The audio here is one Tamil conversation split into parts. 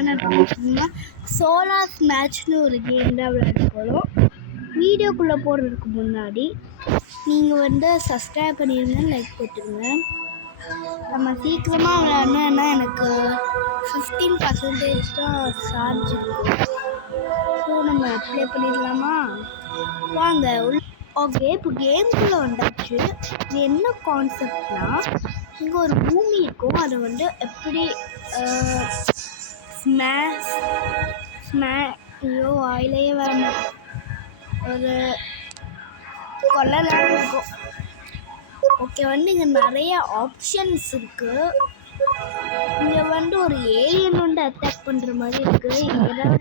என்ன சோலார் மேட்ச்னு ஒரு கேம் தான் விளையாட போகிறோம். வீடியோக்குள்ளே போடுறதுக்கு முன்னாடி நீங்கள் சப்ஸ்கிரைப் பண்ணிடுங்க, லைக் போட்டுருங்க. நம்ம சீக்கிரமாக விளையாடணும்னா எனக்கு 15% தான் சார்ஜ் இருக்குது. ஸோ நம்ம ப்ளே பண்ணிடலாமா? வாங்க ஓகே, இப்போ கேமுக்குள்ளே வந்தாச்சு. இது என்ன கான்செப்ட்னா, இங்கே ஒரு பூமி இருக்கும். அதை எப்படி ஐயோ வாயிலேயே வரணும், ஒரு கொள்ளலாம் இருக்கும். ஓகே, இங்கே நிறைய ஆப்ஷன்ஸ் இருக்குது. இங்கே ஒரு ஏலியன் அட்டாக் பண்ணுற மாதிரி இருக்குது. இங்கே தான்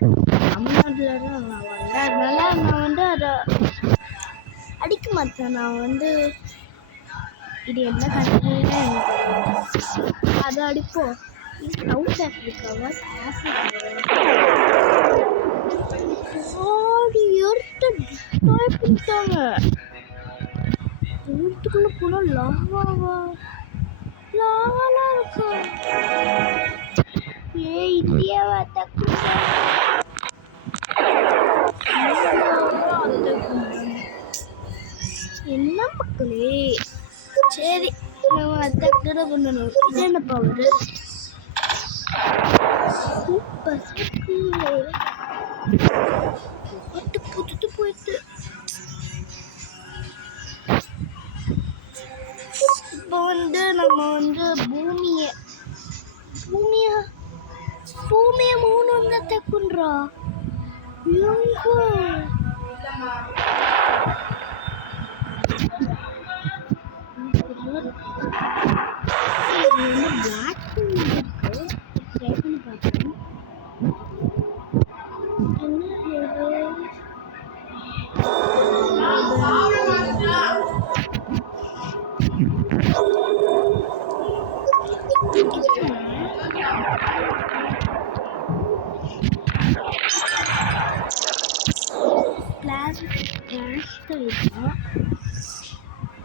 தமிழ்நாட்டில் தான் நான் வந்தேன், அதனால நான் அதை அடிக்க மாட்டேன். நான் இது என்ன கண்ட்ரின்னு அதை அடிப்போம். சவுத் ஆஃப்ரிக்காவா? பண்ணிட்டாங்க. வீட்டுக்குள்ள போனா லாவாலாம் இருக்கும். இந்தியாவை என்ன மக்களே, சரி நம்ம அட்டாக் பண்ணணும். இது என்ன பவர்? சூப்பர் புட்டு போயிட்டு இப்போ நம்ம பூமியை 3 அட்டாக் பண்றா.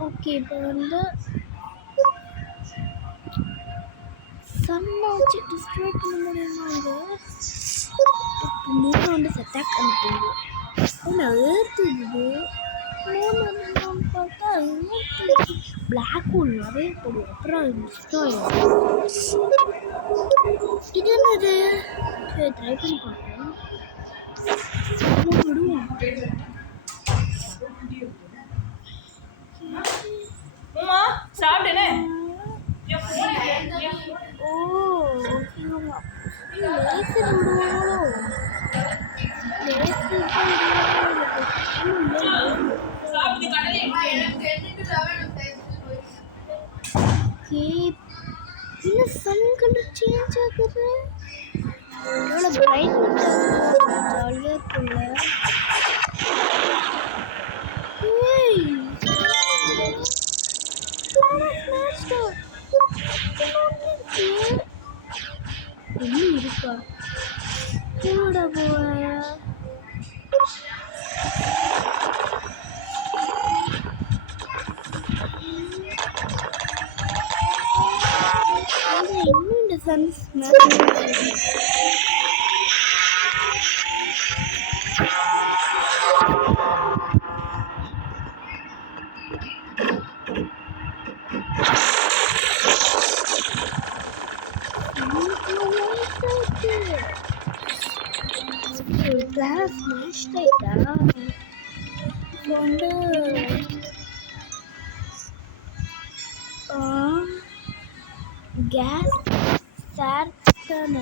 ஓகே, இப்போ சன்னை வச்சு டிஸ்ட்ராய் பண்ண முடியுமா? இது மூணு அட்டாக் அனுப்புது. ஏற்றுது பார்த்தா பிளாக் ஹோல் நிறைய போடும். அப்புறம் இது என்னது? ட்ரை பண்ணி பார்ப்போம். சாப்பிட்டேனே. சன் கலர் சேஞ்ச் ஆகுது. எவ்வளோ பிரைட்னஸ் ஜாலியாக இருக்குல்ல. இன்னும் இருக்கா? கூட போய இன்னும் இந்த சன்ஸ் கிளாஸ் மேட்ச் ஆயிட்டா. கேஸ் சார்ட்டன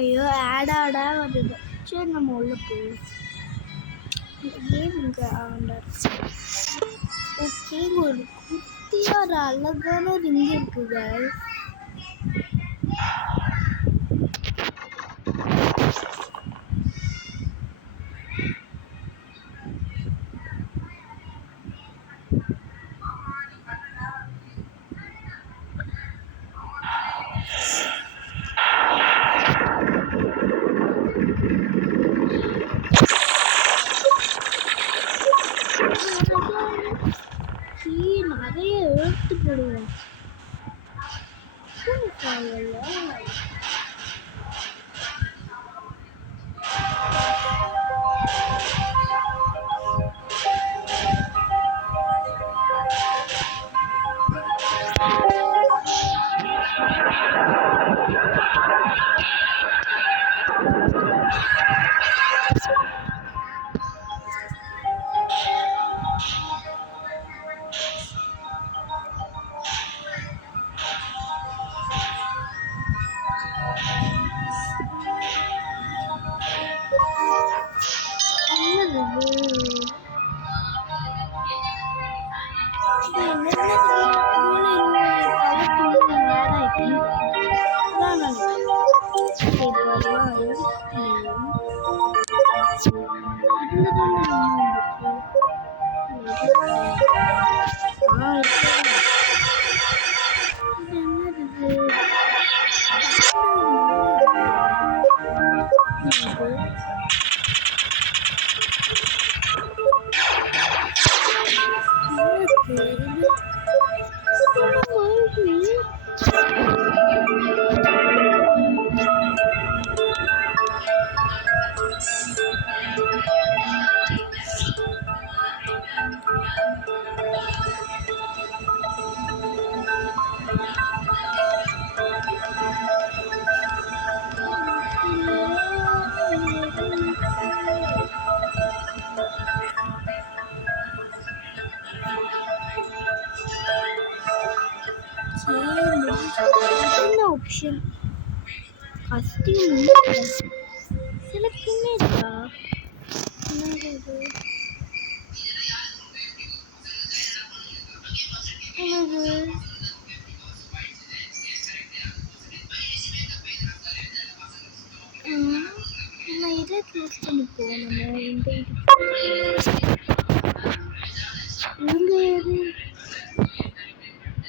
ஐயோ ஆடா வருது. சரி நம்ம உள்ள போய் கேம் இங்கே ஓகே. ஒரு குட்டியாக ஒரு அழகான ரிங் இருக்குது. நிறைய எழுத்து போடுவோம். Option costume select image நம்ம இதை க்ளோஸ் பண்ணிப்போம். நம்ம இந்த இவங்க எது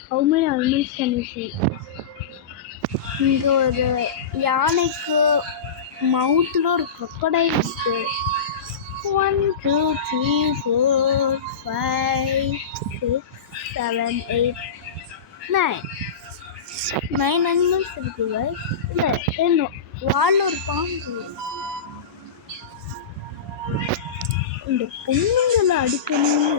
how many animals can you see? இங்கே ஒரு யானைக்கு மவுத்தில் ஒரு crocodile இருக்கு. 1 2 3 4 5 6 7 8 9 animals இருக்குங்க. இல்லை என்ன வால் ஒரு பாம்பு. இந்த பொண்ணுங்களை அடிக்கணும்னு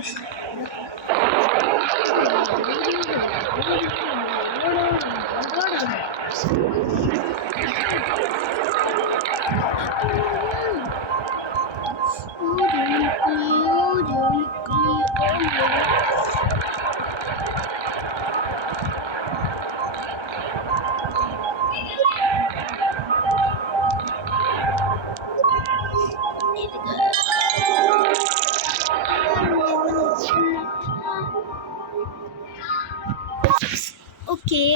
okay.